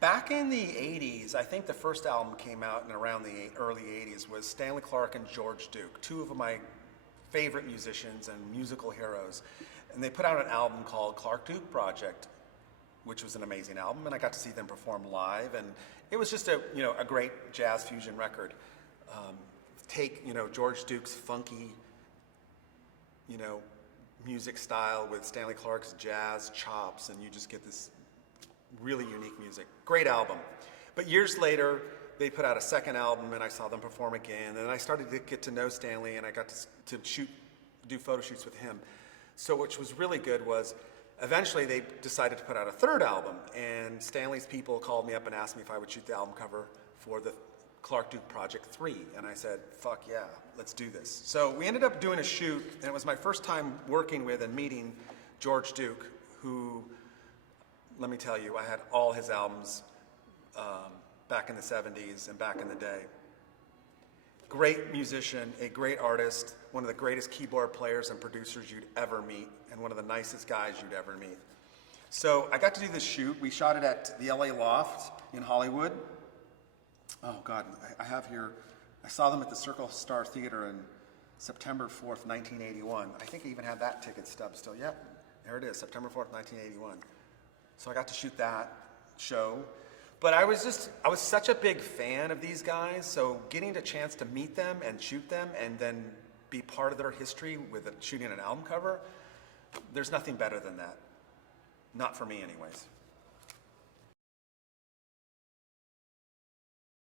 Back in the 80s, I think the first album came out in around the early 80s, was Stanley Clarke and George Duke, two of my favorite musicians and musical heroes. And they put out an album called Clarke Duke Project, which was an amazing album, and I got to see them perform live, and it was just a great jazz fusion record. Take George Duke's funky music style with Stanley Clarke's jazz chops, and you just get this really unique music. Great album. But years later, they put out a second album, and I saw them perform again, and I started to get to know Stanley, and I got to do photo shoots with him. So which was really good was, eventually they decided to put out a third album, and Stanley's people called me up and asked me if I would shoot the album cover for the Clarke Duke Project 3, and I said, fuck yeah, let's do this. So we ended up doing a shoot, and it was my first time working with and meeting George Duke, who, let me tell you, I had all his albums back in the 70s and back in the day. Great musician, a great artist, one of the greatest keyboard players and producers you'd ever meet, and one of the nicest guys you'd ever meet. So I got to do this shoot. We shot it at the LA Loft in Hollywood. Oh God, I have here, I saw them at the Circle Star Theater in September 4th, 1981. I think I even had that ticket stub still. Yep, there it is, September 4th, 1981. So I got to shoot that show. But I was such a big fan of these guys, so getting a chance to meet them and shoot them and then be part of their history with shooting an album cover, there's nothing better than that. Not for me anyways.